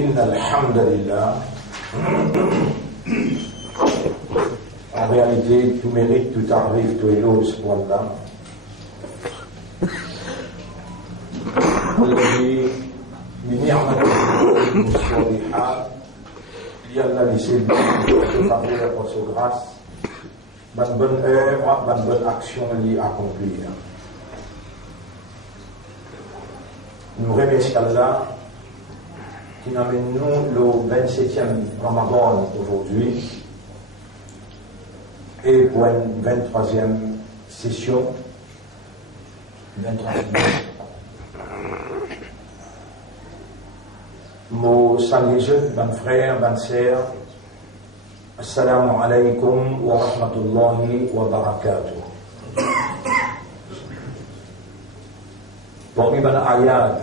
إن الحمد لله. En réalité, tout mérite, tout arrive, tout éloge pour Allah. الذي بنعمته الصالحات يلا laissé faveur pour sa grâce, bonne œuvre, bonne action liée à accomplir. Nous remercions Allah qui nous amène nous le 27e Ramadan aujourd'hui et pour une 23e session. 23e. Mon salut jeunes, bonnes frères, bonnes sœurs, assalamu alaikum wa rahmatullahi wa barakatuh. Parmi les ayats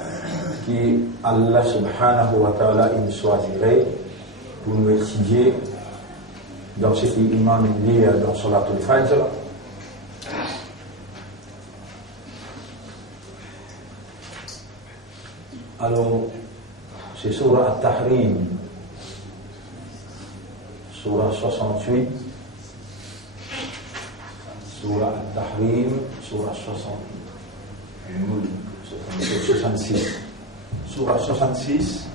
qui Allah subhanahu wa ta'ala nous choisirait pour nous étudier dans ce que l'imam dit dans Salat al-Fajr. Alors, c'est Surah Al-Tahrim, Surah 68, Surah Al-Tahrim, Surah 66. Surah 66,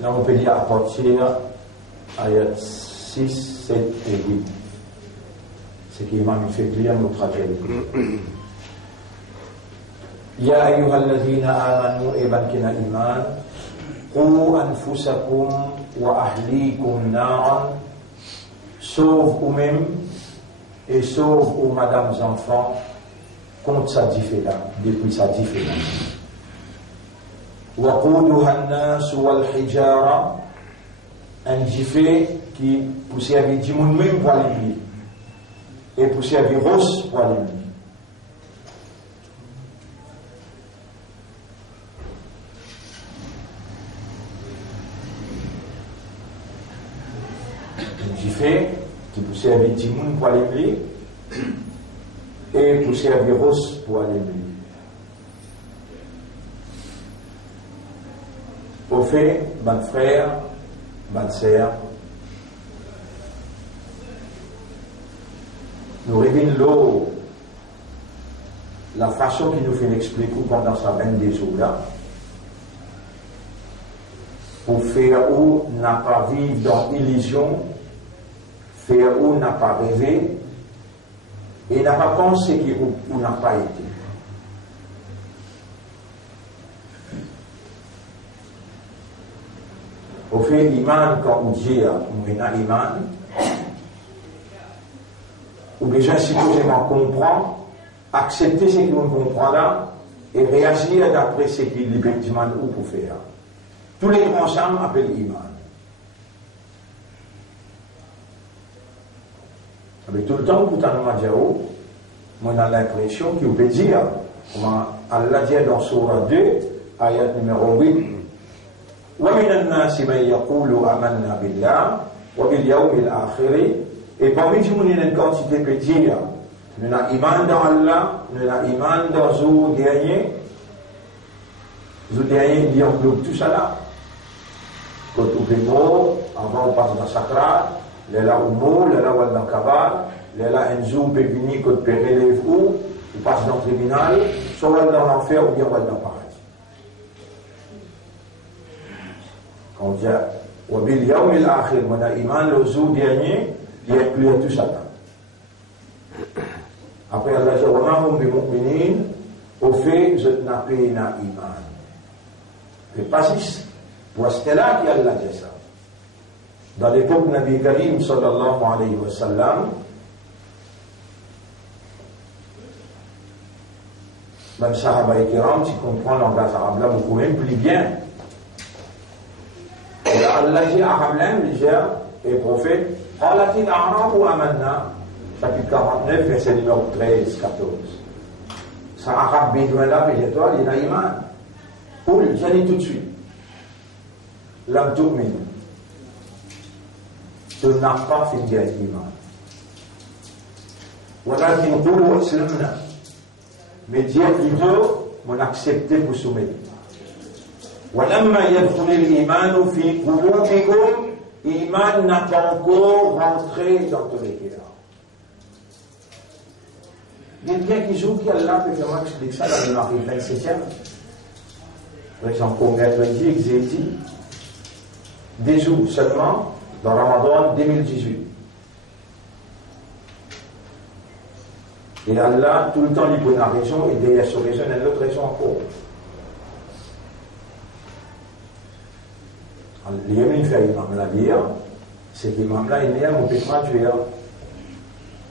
là on peut dire à partir ayat 6, 7 et 8. Ce qui m'a fait lire notre traduit. Ya ayyuhalladhina amanu ibankina iman qu anfusakum wa ahlikum naran, sauve vous-même et sauve aux madames enfants contre sa différence, depuis sa différence. وقودها الناس والحجارة, un gifet qui pour servir du monde même pour aller et pour servir rose pour aller. Un gifet qui pour servir du monde pour aller et pour servir rose pour aller. Au fait, bonnes frères, bonnes sœurs, nous révélons la façon qu'il nous fait l'expliquer pendant sa 22 jours là, pour faire où n'a pas vivre dans l'illusion, faire où n'a pas rêvé, et n'a pas pensé où n'a pas été. Au fait, l'iman, quand on dit on a l'iman, ou déjà supposément comprendre, accepter ce qu'on comprend là, et réagir d'après ce qu'il effectivement ou pour faire. Tous les grands ensemble appellent l'iman. Avec tout le temps, pour Tanoumadjao, on a l'impression qu'il peut dire, comme Allah dit dans Surah 2, ayat numéro 8, ومن الناس من يقول آمنا بالله وباليوم الآخر, et parmi tout le monde il y a une quantité peut dire nous avons iman dans Allah, nous avons iman dans le jour dernier il englobe tout ça là. Quand on est mort, avant on passe dans le sacrat, les là on mort, les là on est dans le cabal, les là un jour on peut venir quand on peut relève où, on passe dans le tribunal, soit on est dans l'enfer ou bien on est dans le paradis. On dit, wabil yawmil akhir, on a iman le jour dernier, il inclut tout ça. Après, Allah dit, wa ma hum bi mu'minin, au fait, je n'ai pas iman. Mais pas si, pour ce là, Allah dit ça. Dans l'époque de Nabi Karim, sallallahu alayhi wa sallam, même Sahaba et Kiram, tu comprends le langage arabe là, beaucoup même plus bien. Allah dit à Hamlin, Niger, et prophète, Qalatil a'rabu amanna, chapitre 49, verset numéro 13, 14. Ça arabe bédouin là, végétal, il a iman. Oul, j'ai dit tout de suite. L'âme tourmine. Tu n'as pas fait bien l'iman. Voilà qui nous dit, mais Dieu plutôt, m'ont accepté pour soumettre. وَلَمَّا يَدْخُلِ الْإِيمَانُ فِي قُلُوبِكُمْ Iman n'a pas encore rentré dans tous les cœurs. Quelqu'un qui joue, qui Allah peut vraiment expliquer ça dans le Marie 27e. Par exemple, pour mettre dit, Exéti, des jours seulement dans Ramadan 2018. Et Allah, tout le temps, il peut une raison, et derrière cette raison, il y a une autre raison encore. L'imam fait imam la dire, c'est qu'imam là, il est à mon peut traduire.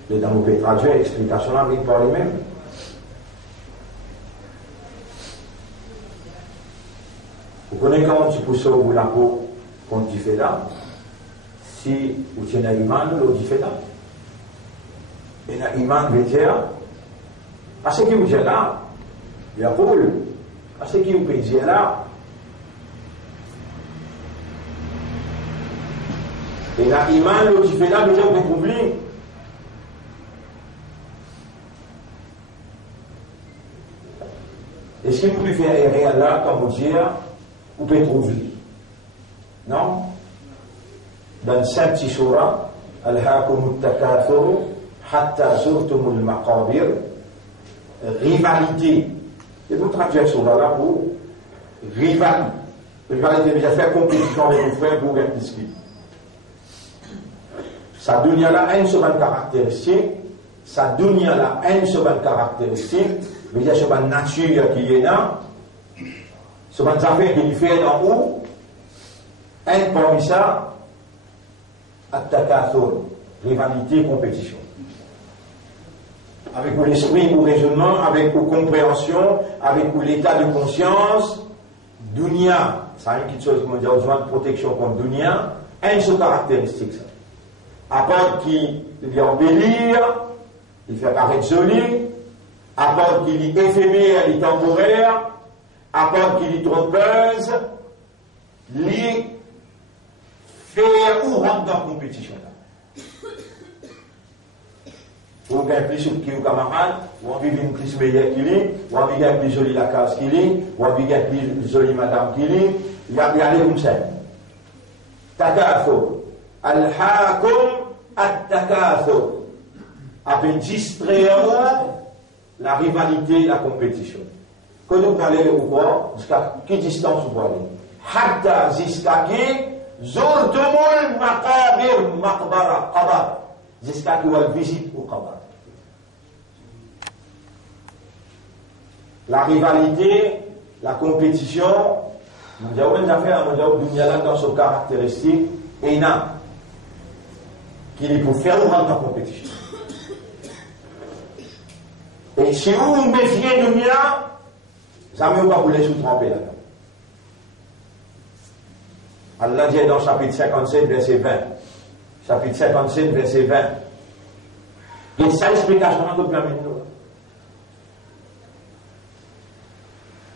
Et dans mon peut traduire, l'explication là, il par lui-même. Vous connaissez comment tu pousses au bout la peau quand tu fais là? Si vous tenez un imam, l'autre tu fais là. Et un imam veut dire, à ce qui vous dit là, il y a Paul, à ce qui vous peut dire là, et la iman, l'autre qui fait là, déjà vous pouvez oublier. Et si vous pouvez faire errer Allah, comme vous dire, vous pouvez trouver. Non? Dans le saint petit surah, Al-Hakum al-Takathur, Hatta Zurtum al-Maqabir, rivalité. Et vous traduisez sur là pour rivalité. Rivalité, déjà faire compétition avec vos frères pour être disciples. Sa dunya là a une seule caractéristique, sa dunya là a une seule caractéristique, mais il y a une nature qui est là, ce qu'on affaires qui fait en haut, un parmi ça, attakathur, rivalité, compétition. Avec l'esprit ou raisonnement, avec vos compréhension, avec l'état de conscience, dunya, ça a une petite chose, comme on dit, besoin de protection contre dunya, a une seule caractéristique, ça. À part qu'il est embellir, il fait paraître joli, à part qu'il est éphémère, il est temporaire, à part qu'il est trompeuse, il fait ou rentre dans la compétition. Ou bien plus souple qu'il est camarade, ou on vit une plus meilleure qu'il est, ou on vit plus jolie la case qu'il est, ou on vit plus jolie madame qu'il est, il y a des comme ça. Takathur. Al-Hakum at-Takathur. Avec distraire la rivalité, la compétition. Quand nous parlons au quoi, jusqu'à quelle distance vous parlez? Hatta jusqu'à qui Zurtumul Maqabir Maqbara Qabar. Jusqu'à qui vous visite au Qabar. La rivalité, la compétition, nous avons une affaire, nous avons une dans son caractéristique, et non. Qu'il est pour faire rentrer en compétition. Et si vous vous méfiez de mien, jamais vous ne voulez vous tromper là-dedans. Allah dit dans chapitre 57, verset 20. Chapitre 57, verset 20. Il y a ça explication que permet de nous.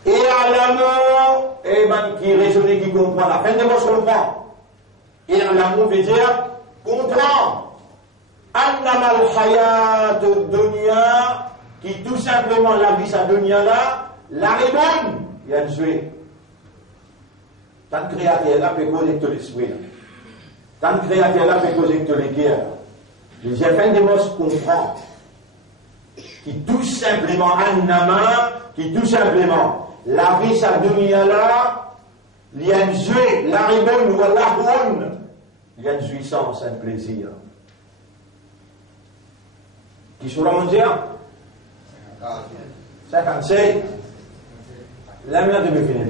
Et à l'amour, et man qui raisonne, qui comprend, la fin de moi je comprends. Et à l'amour veut dire comprendre. Annama al-hayat dunya, qui tout simplement la vie sa dunya là, la rébonne, il y a une jouée. Tant que créateur là peut collecter l'esprit. Tant que créateur là peut collecter les guerres. Les effets de moi comprend. Qui tout simplement annama, qui tout simplement la vie sa dunya là, il y a une jouée, la rébonne ou la bonne. Il y a une jouissance, un plaisir. Qui sur la mondiale 57. Là, maintenant, de me finir.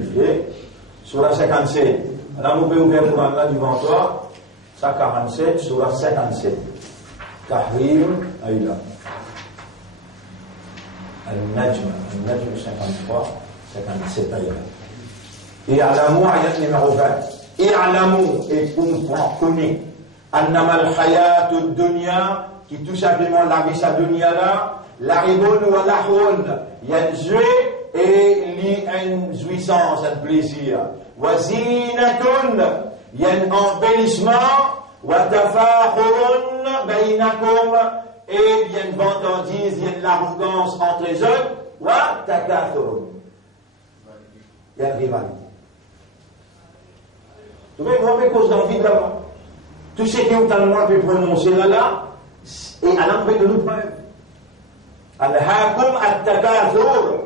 Sur la 57. Là, vous pouvez ouvrir pour là devant toi. 147, sur la 57. Tahrim, Aïla. Al-Najm 53, 57 Aïla. Et à l'amour, ayat numéro 20. Et à l'amour, et comprend, connaît. Annama al-hayat dunya, qui tout simplement la vie sa dunya là, la ribon ou la honne, il y a une jouée et il y a une jouissance, un plaisir. Wazinatun, il y a un embellissement, watafakhurun bainakum, et il y a une vantardise, il y a une arrogance entre les autres, watakathurun. Il y a une rivalité. Donc, il y a une cause d'envie de là-bas. Tout ce qui est autant de moi peut prononcer là, et à l'entrée de nous preuve. Al-Hakum at-Takathur.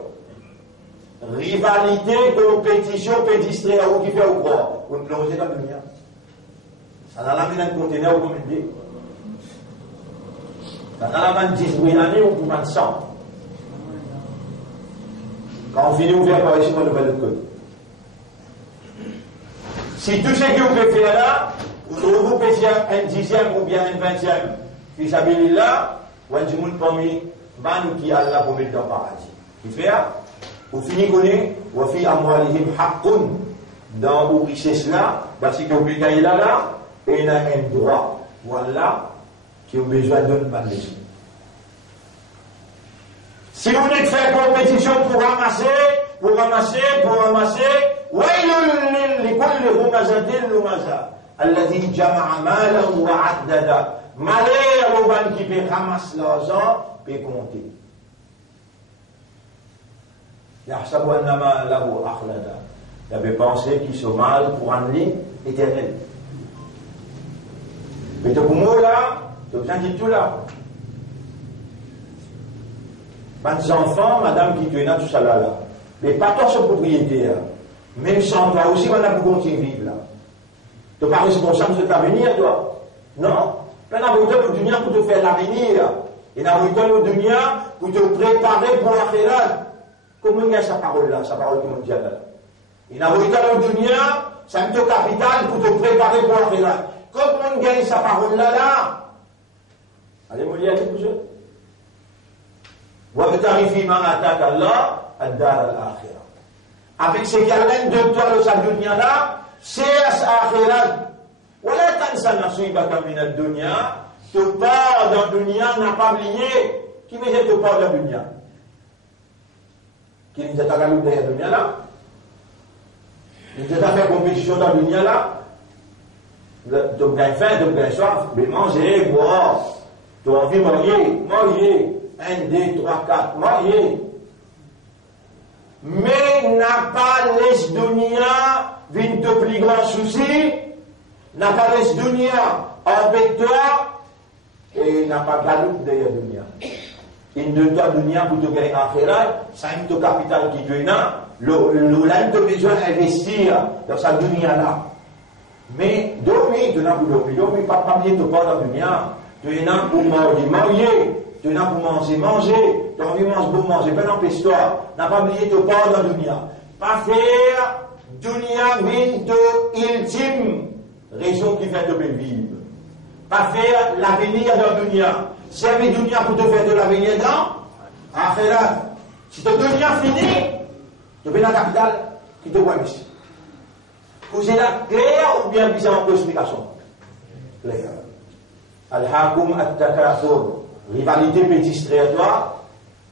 Rivalité, compétition, peut distraire ou qui fait ou croire. Ou plonger dans le dunya. Ça n'a la main d'un conteneur ou comme il dit. Ça n'a la main de 10 brillants ou comme un sang. Quand on finit, on vient par ici, on ne va le code. Si tout ce que vous pouvez faire là, vous regroupez un 10e ou bien un 20e, puis ça veut là, ou un monde parmi nous qui a là pour mettre dans le paradis. Il fait, vous finissez connaître, vous faites amwalihim haqqun dans vos richesses là, parce que vous pouvez gagner là, et il y a un droit, voilà, qui a besoin d'une maison. Si vous voulez faire compétition pour ramasser, ويل لكل همزة لمزة الذي جمع مالا وعددا. Malheur au ban qui peut ramasser l'argent, peut compter. يحسب أن ماله أخلدا. Il avait pensé qu'il se mal pour un lit éternel. Mais tu es là, tu es tout là. Les enfants, madame qui te tout ça là. Mais pas toi, ce propriétaire. Même sans toi aussi, on a pour continuer de vivre là. Tu n'es pas responsable de cet avenir, toi. Non. Tu n'as pas le dunya pour te faire l'avenir. Il n'a pas le dunya pour te préparer pour la khairat. Comment il y a sa parole là, sa parole qui nous dit là. Il n'a pas le dunya, c'est un capital pour te préparer pour la khairat. Comment il gagne sa parole là. Allez, vous dire quelque chose. وابتغ فيما آتاك الله الدار الآخرة. Avec ce qui amène de toi le salut dunya là, c'est l'akhirat. ولا تنس نصيبك من الدنيا. Te part dans le dunya n'a pas oublié. Qui me dit te part dans le dunya? Qui nous a tagalou dans le dunya là? Il nous a fait compétition dans le dunya là? Tu gagnes faim, tu gagnes soif, mais manger, boire. Tu as envie de manger. 1, 2, 3, 4, mariés. Mais n'a pas les dunya vint de plus grand souci, n'a pas les dunya avec toi, et n'a pas galoute derrière dunya. Il ne doit dunya pour te gagner akhirat, c'est un capital qui te n'a, l'olane te besoin d'investir dans sa dunya là. Mais dormir, tu n'as pas dormir, pas bien te pas dans dunya, tu n'as pour marier. Tu n'as pour manger, tu as envie de manger, pas n'empêche-toi, n'a pas oublié de parler dans la dunya. Pas faire dunya vite ultime, raison qui fait de bien vivre. Pas faire l'avenir dans la dunya. Servir dunya pour te faire de l'avenir dans akhirat. Si ton dunya fini, tu fais la capitale qui te voit ici. Vous êtes là clair ou bien bizarre en explication? Clair. Al-Hakum at-Takathur. Rivalité peut distraire toi,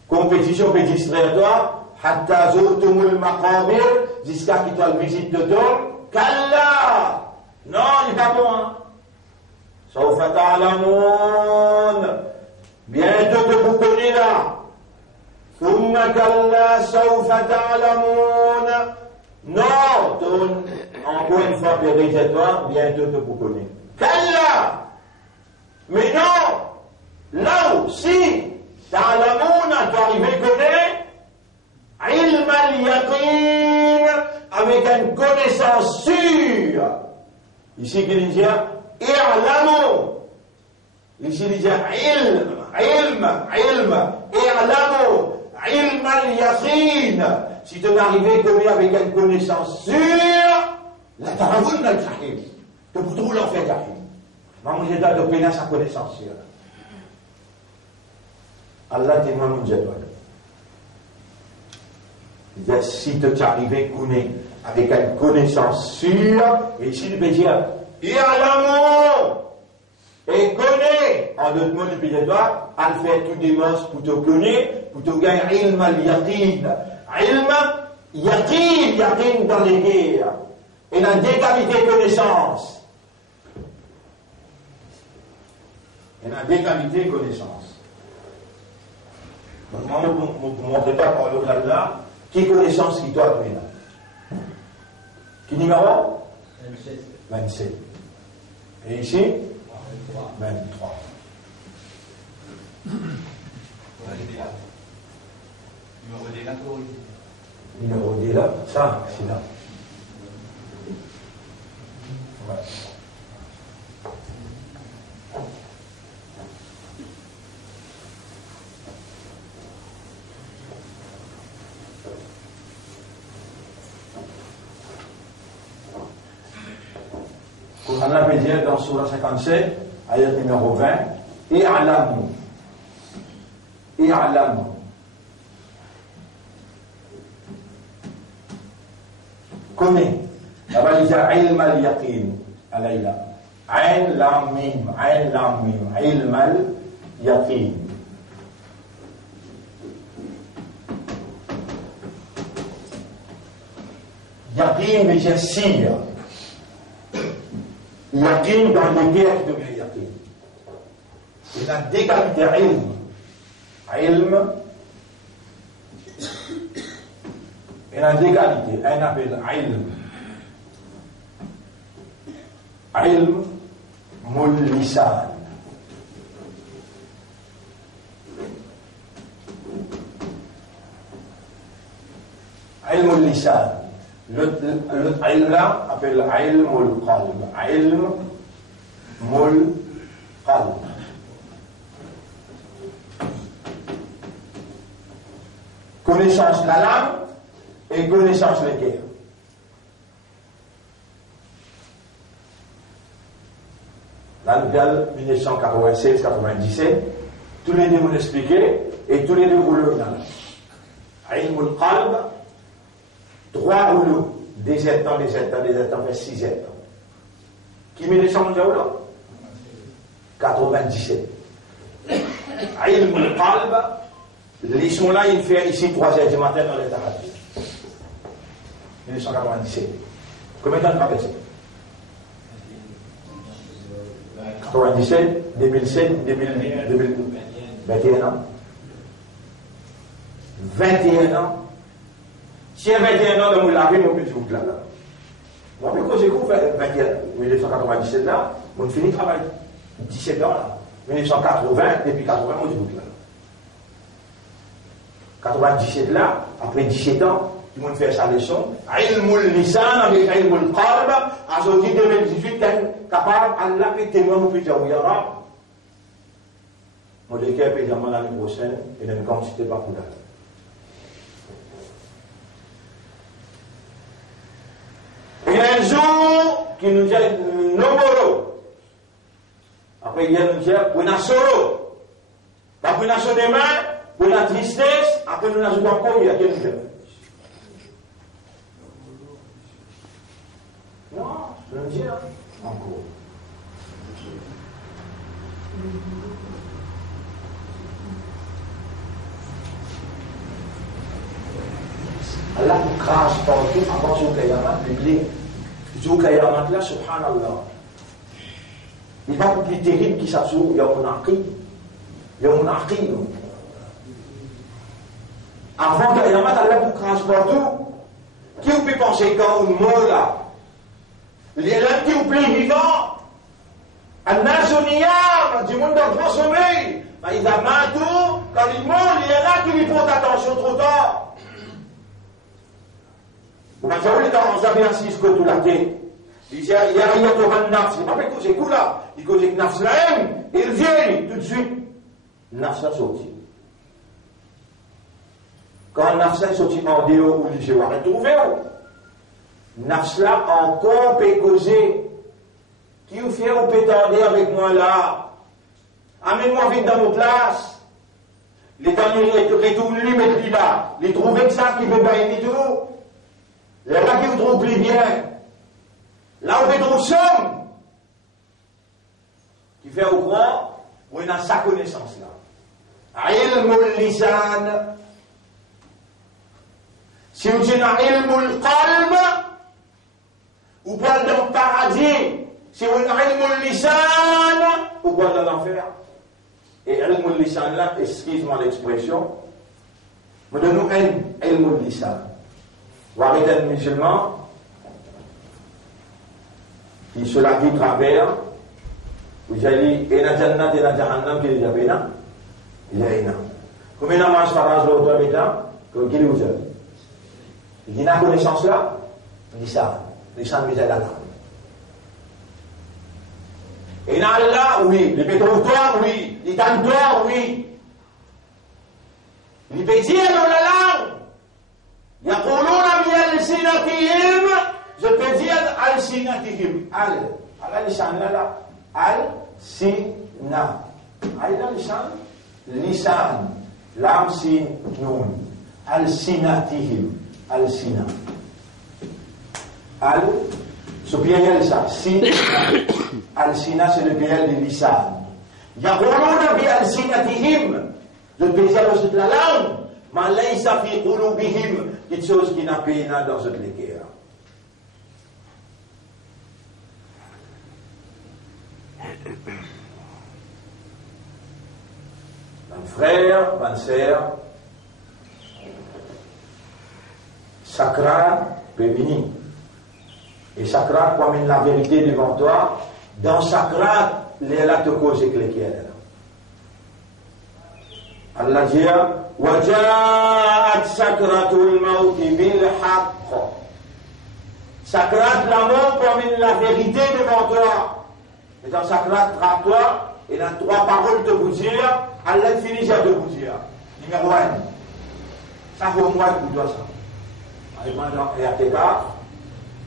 compétition peut distraire toi, hatta zurtumul maqabir, jusqu'à qu'il toi le visite de toi, kalla! Non, il n'est pas bon, hein. Sawfa ta'lamun, bientôt que vous connaissez là. Thumma kalla sawfa ta'lamun. Non, encore une fois, toi, bientôt que vous connaissez. Kalla! Mais non! Là aussi, ta'lamouna, tu arrives à connaître, ilm al-yaqin, avec une connaissance sûre. Ici, il dit, i'lamu. Ici, il dit, ilm, i'lamu, ilm al-yaqin. Si tu n'arrives à connaître avec une connaissance sûre, la ta'lamoun al-jahim. Tu peux trouver l'enfer jahim. Maman, j'ai de pénir sa connaissance sûre. Allah témoigne nous dit, si tu arrives à connaître avec une connaissance sûre, et ici il peut dire, I'lamu, et connaît, en d'autres mots, il peut dire, à le faire tout démence pour te connaître, pour te gagner ilm al-yaqin. Ilm, yaqin dans les guerres. Et la décalité de connaissance. Et la décalité de connaissance. Donc, moi, je ne vous montre pas par le là, qui connaissance qui doit être là. Qui numéro 27. Et ici 23. Numéro D là, ça, c'est là. Ouais. On a pu dire dans Surah 57, ayat numéro 20, i'lamu. I'lamu. Connais. Là-bas, il dit ilm al-yaqin. Alayla. Ain lam mim. Ain lam mim. Ilm al-yaqin. Yaqin veut dire sûr. Yaqin dans les guerres de yaqin. C'est la d'égalité ilm. Ilm. Et la d'égalité. On appelle ilm. Ilm mul lisan. Ilm al lisan. Le ilm là appelle ilm al qalb. Ilm mul qalb. Connaissance de la langue et connaissance des guerres. La nouvelle 1996-97, tous les deux vous l'expliquez et tous les deux vous le donnez. Ilm al qalb, 3 rouleaux, 17 ans, fait 6 ans. Qui met les chambres là 97. Ilm al qalb, les sont là, ils font ici 3h du matin dans les tahajjud. 1997. Combien de temps tu as passé 97, 2007, 2021 ans. 21 ans. Si il y a 21 ans, dans la vie, on peut se foutre là. Moi, quand j'ai couvert 1997 là, on finit le travail. 17 ans là. 1980, depuis 80, on se foutre là. 97 là, après 17 ans, tout le monde fait sa leçon. Ilmul lisan avec ilmul qalb, à sortir 2018, capable, Allah peut témoigner, peut dire, oui, arabe. Mon équipe peut dire, l'année prochaine, et d'une quantité pas pour là. Il y a un jour qui nous dit, nomoro. Après, il y a nous dit, pour la soro. Après, nous avons des mains, pour la tristesse, après, nous avons encore, il y a quelque chose. Non, je veux dire, encore. Allah vous crache partout avant son Kayamat public. Son Kayamat là, subhanallah. Il va être plus terrible qui s'assout, il y a mon aqid. Il y a mon aqid. Avant Kayamat, Allah vous crache partout. Qui vous peut penser quand on meurt là? Les gens qui vous plaît vivant, Al-Nasoniyam, du monde dans le grand sommeil, il a tout, quand il meurt, il y en a qui lui portent attention trop tard. Vous avez avez assis que tout la tête. Il dit, il y a rien pour un nafs. Il m'a fait causer coup là. Il cause que nafs la aime. Il vient tout de suite. Nafs la sorti. Quand nafs la sorti en déo, ou il va retrouver. Nafs la encore peut causer. Qui vous fait ou peut tarder avec moi là? Amène-moi vite dans nos classes. Les derniers retournent lui, mettre là. Les trouver que ça qui veut pas aimer tout. Là qui vous trouve plus bien, là où vous trouve somme, qui fait au courant, où il a sa connaissance là. Ilmul lisan. Si vous dites ilmul qalb, vous parlez dans le paradis. Si vous dites ilmul lisan, vous parlez dans l'enfer. Et ilmul lisan là, excuse-moi l'expression, me donne-nous ilmul lisan. Vous arrêtez un musulman, qui se la qui travers, vous allez, et la Jannat et la Jahannam qui est déjà pénal, il y a une. Comme il y a un phrase de l'autre état, comme qu'il est où il y a une connaissance là, il dit ça, les gens de la et là, oui, les pétrodoires, oui, les tantoirs, oui. Les pétiers dans la langue. يقولون بألسنتهم je peux dire ألسنتهم على لسان لا ألسنة على لسان لسان لام سين نون ألسنتهم ألسنة supplier ça sin ألسنة c'est le PL de lisan يقولون بألسنتهم je peux dire dans la langue mais ليس في قلوبهم quelque chose qui n'a pas dans cette léguère. Mon frère, ma sœur, Sakrat peut venir. Et Sakrat, comme la vérité devant toi, dans Sakrat, les là te cause éclair. Allah dit وجاءت سكرة الموت بالحق Sakrat la mort comme la vérité devant toi. Et dans Sakrat, toi, il y a 3 paroles de vous dire, Allah finit de vous dire. Numéro 1. Ça faut au moins pour toi ça. Dans RTK,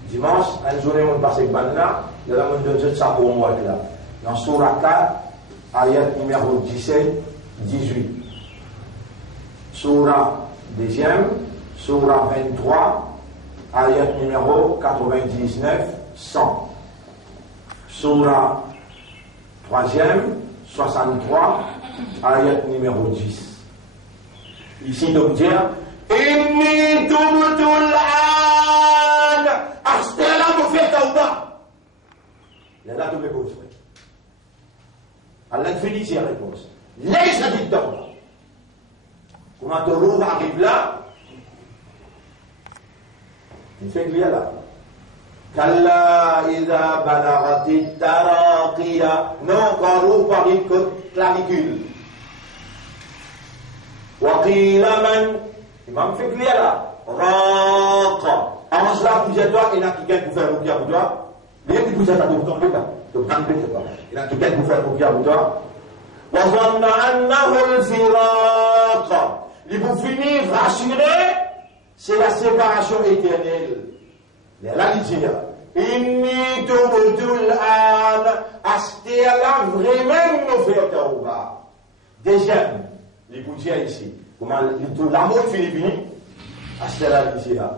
dimanche, un journée on passe avec Banna, il y a un de ça pour moi là. Dans Surah 4, ayat numéro 17, 18. Surah 2e, Surah 23, ayat numéro 99, 100. Surah 3e, 63, ayat numéro 10. Ici, donc, dire Inni tubtul an astela mu fi tawba. Il y a là toutes les réponses. Allah finit ses réponses. Laisse dit tawba. Comment ton roux arrive là, il fait qu'il y a là. Kalla idha balagati taraqiya. Non, quand roux arrive que clavicule. Wa qila man. Imam fait qu'il y a là. Raqa. Avant cela, vous êtes toi, il y a quelqu'un pour faire le kia pour toi. Il y a qui vous êtes à tout tomber là. Donc, il y a quelqu'un pour faire le kia pour toi. Wa zanna annahu al-firaq. Et pour finir, rassuré, c'est la séparation éternelle. La litière. Inni tubtul an astela vraiment nous fait tauba. Deuxième, les boutières ici. Comment l'amour philippine, astela litière.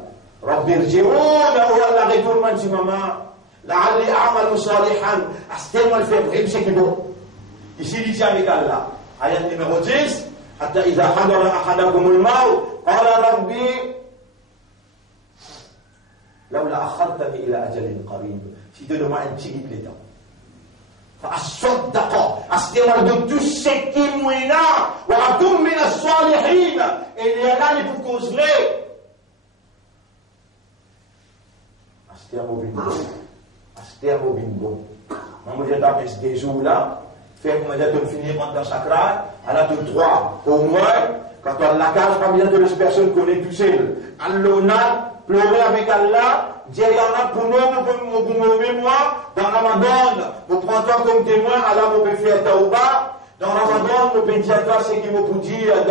Rabbi irji'un ou Allah retourne ci maman. La'alli a'malu salihan. Astela le fait vraiment c'est qui bon. Ici litière avec Allah. Ayat numéro 10. حتى إذا حضر أحدكم الموت قال ربي لولا أخرتني إلى أجل قريب si tu demandes un petit guide les temps فأصدق أستمر de tout ce qui mouina وأكون من الصالحين et il y a là les pour causerer Astère au bingo moi j'ai tapé des jours là fait comme on finir dans Sakrat, à la de 3, au moins, quand on la cage, pas bien de les personnes connaît tout seul. Allah, pleurer avec Allah, dire il y en a pour nous, pour mémoire, dans Ramadan, vous prenez toi comme témoin, Allah vous peut faire Tauba, dans Ramadan, vous pouvez dire toi ce qu'il vous dire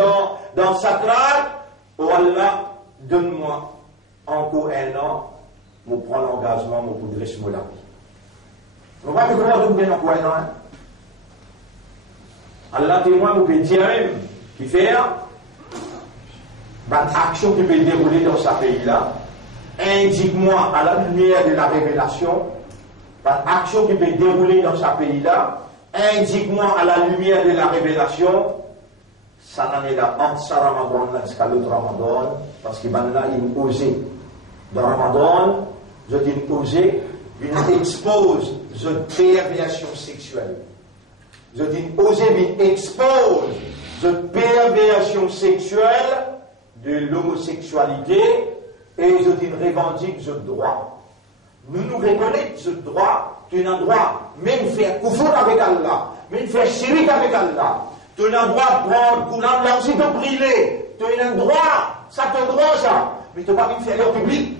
dans Sakrat, oh Allah, donne-moi encore un an, vous prenez l'engagement, vous pouvez dresser la vie. On va comment vous bien encore un an, Allah témoin vous peut dire même qui fait une action qui peut dérouler dans ce pays-là. Indique-moi à la lumière de la révélation, une action qui peut dérouler dans ce pays-là. Indique-moi à la lumière de la révélation. Ça n'en est là entre ce Ramadan jusqu'à l'autre Ramadan, parce qu'il là il osé. Dans Ramadan, je dis osé, il expose une perversion sexuelle. Je dis, osez expose cette perversion sexuelle de l'homosexualité et je dis, revendique ce droit. Nous nous reconnaissons ce droit tu as le droit, même faire kufur avec Allah, même faire shirik avec Allah, tu as le droit de prendre courant là aussi de brûler, tu as le droit, ça te droit ça, mais tu n'as pas envie de faire au public.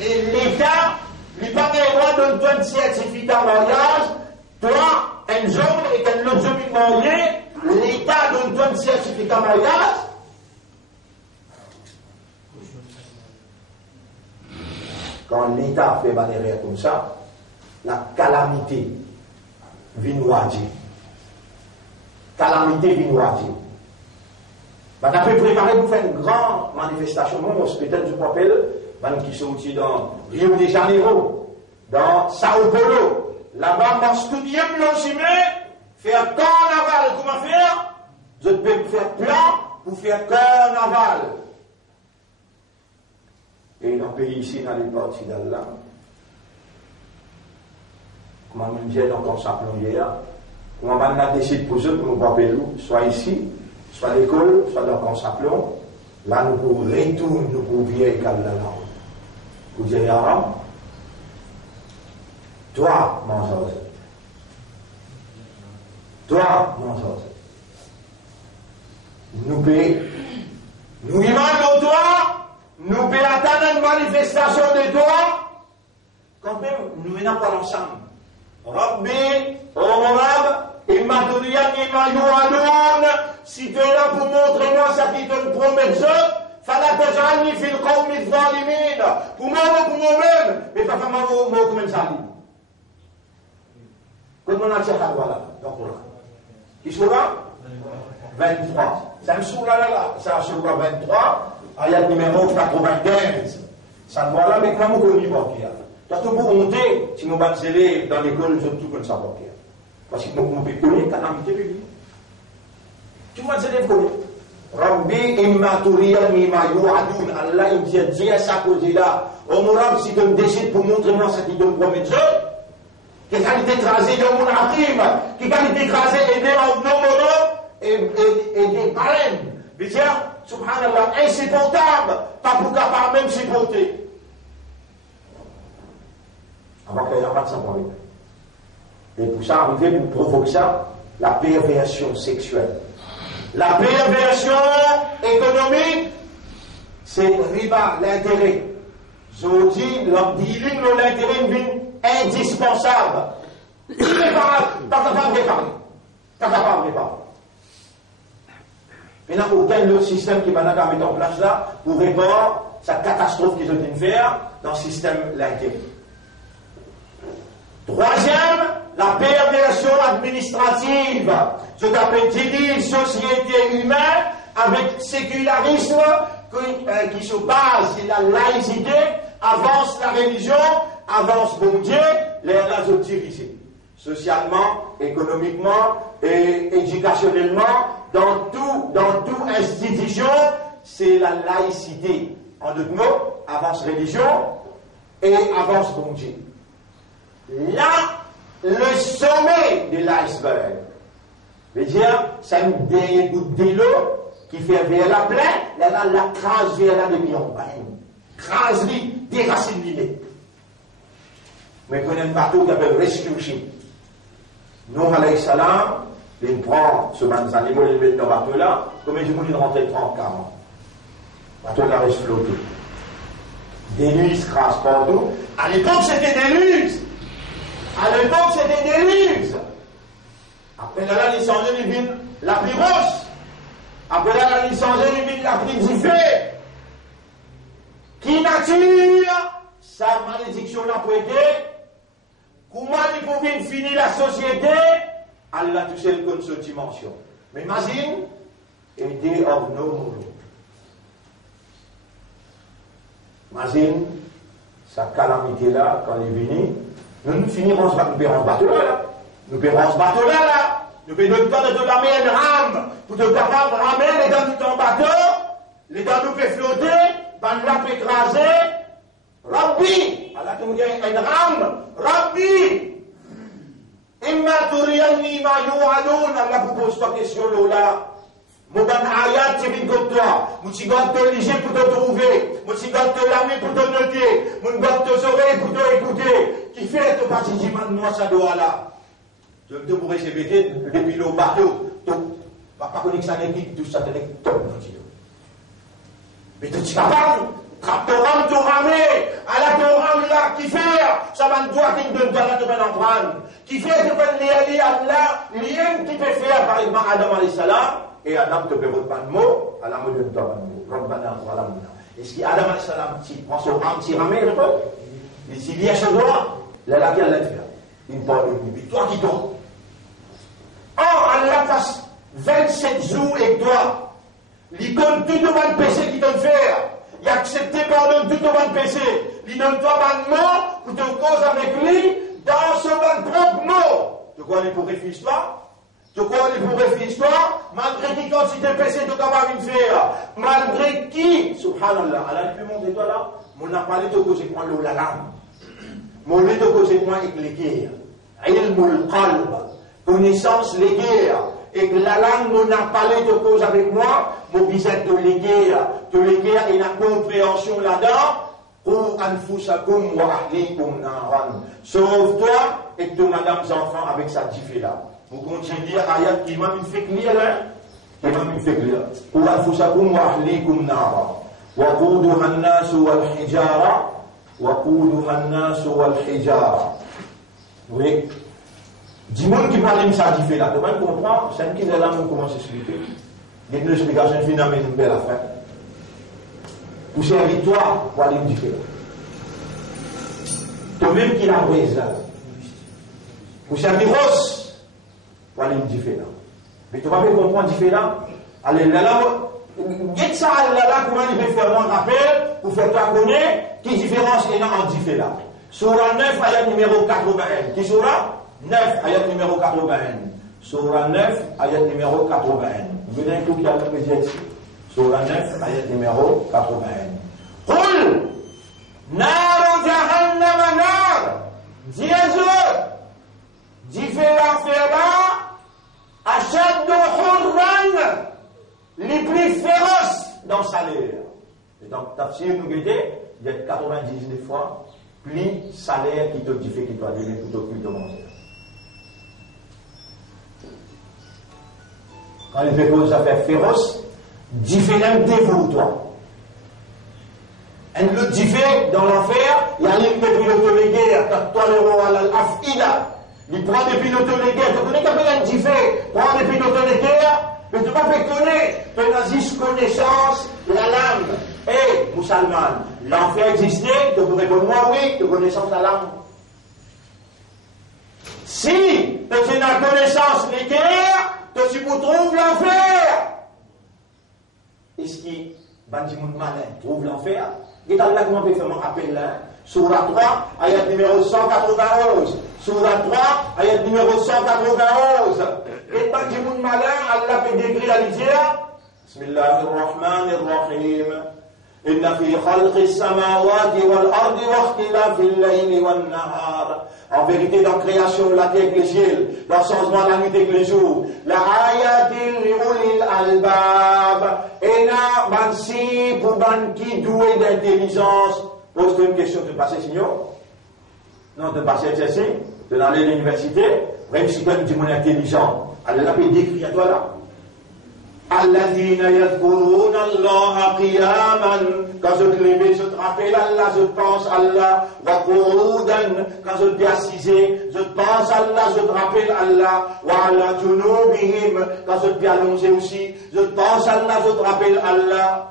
Et l'État, il n'a pas le droit de donner un certificat de mariage, toi, un jour, et qu'un autre jour de marié, l'État donne un certificat de mariage. Quand l'État fait manière comme ça, la calamité vient noyer. Calamité vient noyer. On a pu préparer pour faire une grande manifestation, peut-être du rappelle, qui sont aussi dans Rio de Janeiro, dans Sao Paulo. Là-bas, dans ce studio, faire carnaval. Comment faire? Je peux faire plan pour faire carnaval. Et dans le pays ici, dans les portes d'Allah, comment on vient encore s'appeler hier, comment on a décidé pour eux, pour nous voir soit ici, soit à l'école, soit dans le s'appelons, là nous pouvons retourner, nous pouvons vivre avec Allah. Vous direz, Aram, toi, mon José, toi, mon José, nous payons, nous demandons toi, nous pouvons attendre une manifestation de toi, quand même, nous venons pas ensemble. Rabbi, Omorab, et Maturian, et Mayouadoun, si tu es là pour montrer moi ça qui te promet Dieu, fala taj'alni fil qawmi zalimin. Pour moi, pour moi-même, mais pas comme moi comme un salim. Comme on a dit à voilà, dans le Coran. Qui surah 23. C'est un surah là, c'est un surah 23. Ayat numéro 95. Ça ne voit là, mais comment on y va qu'il y a. Surtout pour monter, si nous battons dans l'école, surtout comme ça va qu'il y a. Parce que nous pouvons connaître calamité publique. Tu m'as dit de connaître. Rabbi imma turiyani ma yu'adun. Allah il dit à sa côté là. Au Mourab, si tu me décides pour montrer moi ce qu'il te promet Dieu, qui qualité écrasée de mon hakim, qui qualité écrasée aider en nombre et des parrains. Mais dire, subhanallah, insupportable, pas pour capable même supporter. Avant qu'il n'y ait pas de savoir. Et pour ça, arriver pour provoquer ça, la perversion sexuelle. La perversion économique, c'est riba, l'intérêt. Je dis, le dealing de l'intérêt est indispensable. Irréparable, pas capable de réparer. Pas capable de réparer. Il n'y a aucun autre système qui va mettre en place là pour réparer cette catastrophe qu'ils ont dû faire dans le système l'intérêt. Troisième, la perversion administrative. Je t'appelle divine société humaine avec sécularisme qui se base sur la laïcité, avance la religion, avance bon Dieu, les races dirigées. Socialement, économiquement et éducationnellement, dans toute institution, c'est la laïcité. En d'autres mots, avance religion et avance bon Dieu. Là, le sommet de l'iceberg, veut dire, c'est un dernier bout de l'eau qui fait vers la plaine, là, la crase vers la demi-en bas. Craserie, déracine l'île. Mais qu'on a un bateau qui s'appelle Rescue Ship. Nous, alayhi salam, il prend ce animaux, il met dans le bateau là, comme il dit, il rentre 30, 40. Le bateau là reste flotté. Déluge, crasse partout. À l'époque, c'était déluge. À l'époque, c'était des luses. Après là, il changeait les villes la plus roche. Après là, il changeait les villes la plus diffée. Qui nature sa malédiction l'a prêté. Comment il pouvait finir la société? Allah a touché le cette dimension. Mais imagine, a day of no more. Imagine, sa calamité là, quand il est venu. Nous finirons ce bateau-là, là. Nous paierons ce bateau-là, là. Nous payons le temps de te ramener une rame pour te capable de ramener les dents de ton bateau. Les dents nous fait flotter, ben nous fait écraser. Rabbi, Allah te dit une rame. Rabbi, imma turiyanni ma yu'adun. Allah vous pose ta question là. Mon ayat, c'est une comme toi. Mon cigare te liger pour te trouver. Mon cigare te laver pour te noter. Mon cigare te sauver pour te écouter. Qui fait te pas si j'y mets moi ça doit là. Je te pourrais se bêter depuis le bateau. Pas connaître ça n'est tout ça n'est top. Mais tu t'as pas Traptoram, tu ramé, à la toram là, qui fait, ça va doit qu'il donne pas là, tu vas en prendre. Qui fait, tu vas aller à là, lien qui peut faire, par exemple, Adam alayhi salam, et Adam te peut pas de mots, à la mode de toi, Rabbana, voilà, est-ce qu'Adam alayhi salam, tu prends son âme, tu ramènes le peuple, et s'il y a ce droit, là, là, qu'elle l'a fait, une parole, une victoire qui tombe. Or, Allah passe 27 jours avec toi, l'icône tout le monde péché qui donne faire. Il a accepté pardon tout le monde péché. Il donne toi un mot pour te cause avec lui dans son propre mot. Tu crois qu'il pourrait faire histoire? Tu crois qu'il pourrait faire histoire? Malgré qui, quand tu t'es péché, tu n'as pas envie de faire. Malgré qui, subhanallah, Allah peut montrer toi là, mon a parlé de cause et moi la lame. Mon lit de cause et moi avec les guerres. Ilmul qalb, connaissance les guerres. Et que la langue m'en a parlé de cause avec moi, mon visage de l'éguer et la compréhension là-dedans, pour anfusakum wa ahlikum naran. Sauve-toi et ton madame enfants avec sa diffé là. Vous continuez à dire, ayat, imam il fait clair là? Imam il fait clair. Pour anfusakum wa ahlikum naran. Wa quduha an-nas wal hijara. Wa quduha an-nas wal hijara. Oui. Dis-moi qui parle de ça, qui fait là. Tu vas comprendre, c'est un qui est là, on commence à expliquer. Il y a une explication finale, mais une belle affaire. Pour c'est une victoire, pour aller me dire là. Toi-même qui l'a prise là. Pour c'est un virus, pour aller me dire là. Mais tu vas bien comprendre, dit là. Allez, là, get ça, là, comment il peut faire un rappel, pour faire toi connaître, qui différence il y a en dit là. Surah 9, ayat numéro 81. Qui surah? 9, ayat numéro 81. Surah 9, ayat numéro 81. Vous venez tout qui a le média ici. Surah 9, ayat numéro 81. Qul Naru Jahannam Nar. Dis-le. Dis-fais l'enfer là. Achad de Hurran. Les plus féroces dans sa salaire. Et donc, tafsir nous guetter, il y a 99 fois plus salaire qui te dit qui doit donner tout au plus de manger. Quand il fait des affaires féroces, différent dévoue toi. Et le diffé dans l'enfer, il y a l'une des pilotes de guerre, toi le roi al-Afida. Il prend des pilotes de guerre. Tu connais qu'appelle un diffé, prend des pilotes de guerre, mais tu ne peux pas connaître, tu as juste connaissance, la langue. Et, musulman, l'enfer existait, tu peux répondre moi oui, tu connaissance la langue. Si tu as la connaissance des guerres, tu trouves l'enfer. Est-ce qu'il Bandimoun malin trouve l'enfer? Et dans là, comment on peut faire mon appel là? Surah 3, ayat numéro 191. Surah 3, ayat numéro 191. Et Bandimoun malin, Allah peut décrire à l'Israël. Bismillahirrahmanirrahim. إن في خلق السماوات والأرض واختلاف الليل والنهار. En vérité, dans la création de la terre et les cieux, dans le changement de la nuit et les jours, la ayatil li ulil albab, et là, bansi pour ban qui doué d'intelligence. Pose-toi une question de passer, signor? Non, de passer SSC, de aller à l'université, même si tu es mon intelligent, elle l'a décrit à toi là. الذين يذكرون الله قياما. Quand je te lève, je te rappelle Allah, je pense Allah. وقعودا. Quand je te assisé, je pense Allah, je te rappelle Allah. وعلى جنوبهم. Quand je te allongé aussi, je pense Allah, je te rappelle Allah.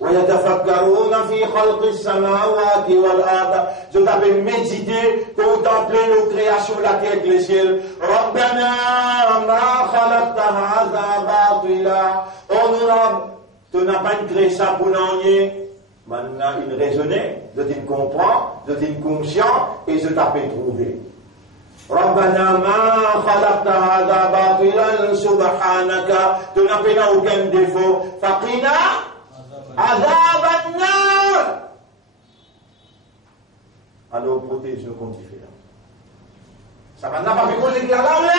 ويتفكرون في خلق السماوات والأرض. Je t'appelle méditer, contempler nos créations, la terre et les cieux. ربنا ما خلقت هذا باطلا. Oh nous Rab, tu n'as pas créé ça pour n'en maintenant il raisonnait, je t'y comprends, je t'y conscient et je t'appelle trouver. ربنا ما خلقت هذا باطلا سبحانك. Tu n'as pas aucun défaut. فقنا Azab an-nar. Alors protège-nous comme tu fais là. Ça va pas faire causer que la langue là.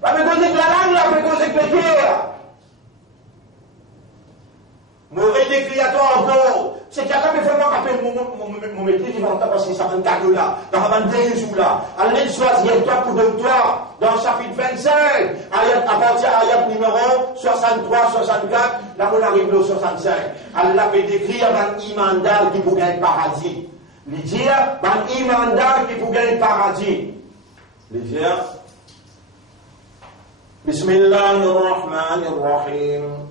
Pas faire causer que la langue là, faire causer que le guerre. Mauvais décrit à toi encore. C'est qu'il y a quand même fait fait mon maîtrise, il va entendre parce que ça va me cadeau là, dans un déjou là. Allah choisit toi pour de toi, dans le chapitre 25, à partir de l'ayat numéro 63-64, là on arrive au 65. Allah peut décrire un imandal qui pour gagner le paradis. Il dit, un imandal qui pour gagner le paradis. Il dit, Bismillahirrahmanirrahim.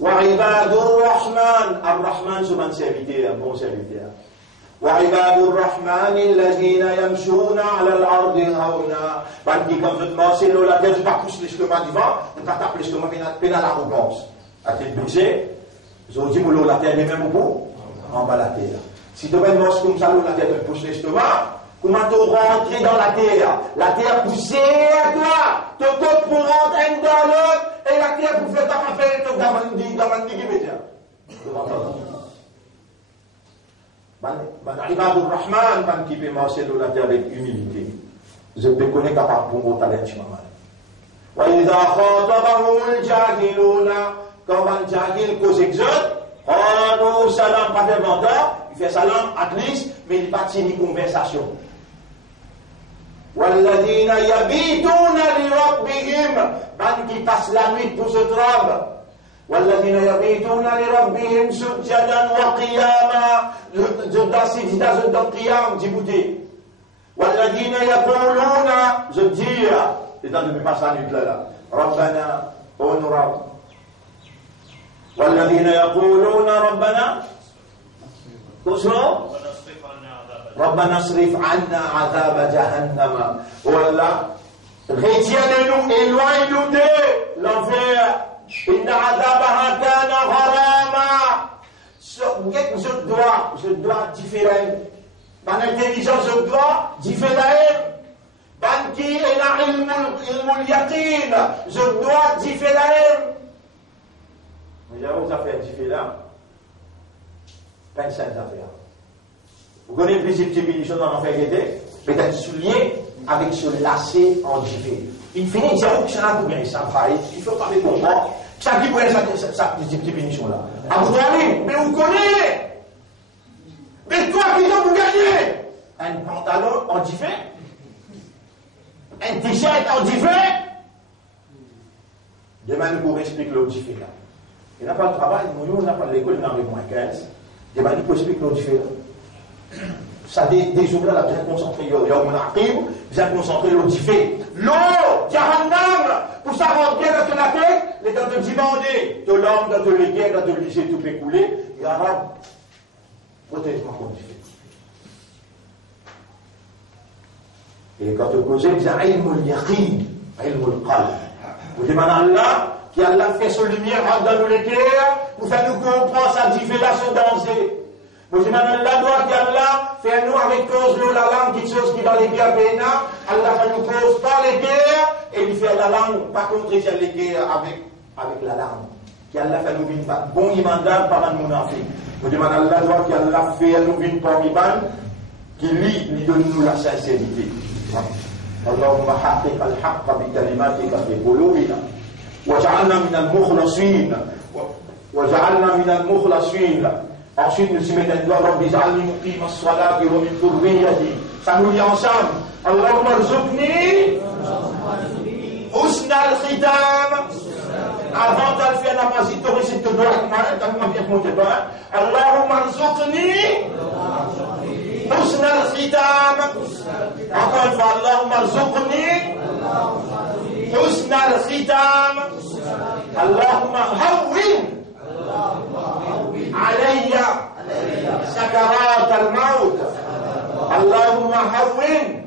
وعباد الرحمن الرحمن سبحان serviteur bon serviteur وعباد الرحمن الذين يمشون على الأرض هونا qui quand je te marche la terre je pas pousse l'estomac devant on pas taper l'estomac pénal l'arrogance à tête baissée je dis mon la terre même au bout en bas la terre si tu veux marcher comme ça la terre te pousse l'estomac comment tu rentres dans la terre poussée à toi, tu comptes pour rentrer dans l'autre, et la terre pour faire ta affaire, tu vas dans qui média. Ibadur Rahman, qui peut marcher dans la terre avec humilité. Je te connais capable pour mon talent, je m'en وإذا خاطبهم الجاهلون quand un jahil cause exode, قالوا salam, pas de mandat, il fait salam, at least, mais il partit une conversation. والذين يبيتون لربهم من qui passe la nuit pour se tromper والذين يبيتون لربهم سجدا وقياما dans سجدة قيام جبوتي والذين يقولون je dis et dans de passer la nuit là ربنا ونرب والذين يقولون ربنا كسروا ربنا اصرف عنا عذاب جهنم ولا retiens-nous, éloigne-nous de l'enfer. إن عذابها كان غراما. Je dois différer. Par l'intelligence, je dois différer. Par qui est la ilmul yaqin. Je dois différer. Vous avez aux affaires différentes. 25 affaires. Vous connaissez le principe de bénédiction dans l'enfer qui était peut-être soulié avec ce lacet en gifé. Il finit de dire que c'est un peu ça pareil. Il faut parler pour moi. Ça qui pourrait cette petite bénédiction là. À vous aller, mais vous connaissez. Mais toi qui dois vous gagner un pantalon en gifé, un t-shirt en gifé. Demain nous pourrons expliquer le gifé là. Il n'a pas de travail, nous n'a pas de l'école, il n'a pas de moins 15. Demain nous pourrons expliquer le gifé là. Ça des jours là, bien concentré, il y a un aqib, bien concentré, l'eau diffé. L'eau, Jahannam, pour ça rentrer dans la tête, les temps de demander, de l'homme, de l'éguer, de lycée, tout peut couler, et arabe, protège-moi contre diffé. Et quand on cause, il y a ilmul yaqin, ilmul qalb. Vous demandez à Allah, qui Allah fait sa lumière dans nos l'équerre, pour faire nous comprendre sa diffé là, son danger. Moi, je demande la loi qu'Allah fait nous avec cause de la langue, quelque chose qui dans les guerres pénales, Allah fait nous cause par les guerres, et il fait la langue, par contre, il fait les guerres avec la langue. Qu'Allah fait nous vivre bon imandal par un monafique. Moi, je demande la loi qu'Allah fait nous vivre par iman, qui lui donne nous la sincérité. Allahumma haqqiq al-haqqa bi kalimatika fi qulubina, waj'alna min al-mukhlasin, waj'alna min al-mukhlasin. Ensuite, nous y mettons un doigt, Rabbi ja'alni muqima as-salati wa min dhurriyyati. Ça nous lit ensemble. Allahumma rzuqni husna al-khitam. Avant de faire la magie, tu récites le doigt, t'as bien monté le doigt. Allahumma rzuqni husna al-khitam. Encore une fois, Allahumma rzuqni husna al-khitam. Allahumma hawwin علي سكرات الموت اللهم هون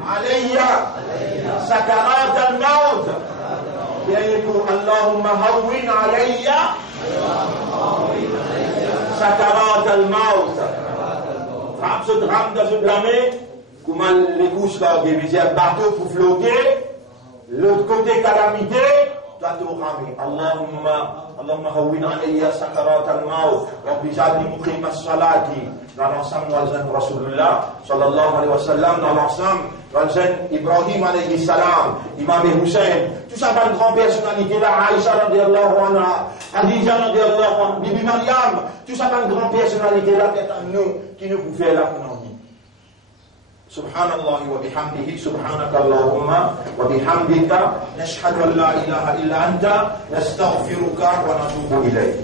علي سكرات الموت يقول اللهم هون علي سكرات الموت frappe ce drame dans ce blâmer comment les couches là divisé un bateau pour flotter l'autre côté calamité اللهم هون علي سكرات الموت رب اجعلني مقيم الصلاة dans l'ensemble de Rasulullah sallallahu alayhi wa sallam, dans l'ensemble de Ibrahim alayhi salam, Imam Hussein, tout ça, une grande personnalité là, Aïcha radiallahu anha, Khadija radiallahu anha, Bibi Mariam, tout ça, une grande personnalité là qui est en nous, qui nous pouvait là pour nous. Subhanallah wa bihamdihi, subhanaka Allahumma wa bihamdika, nashhadu an la ilaha illa anta, nastaghfiruka wa natubu ilayk.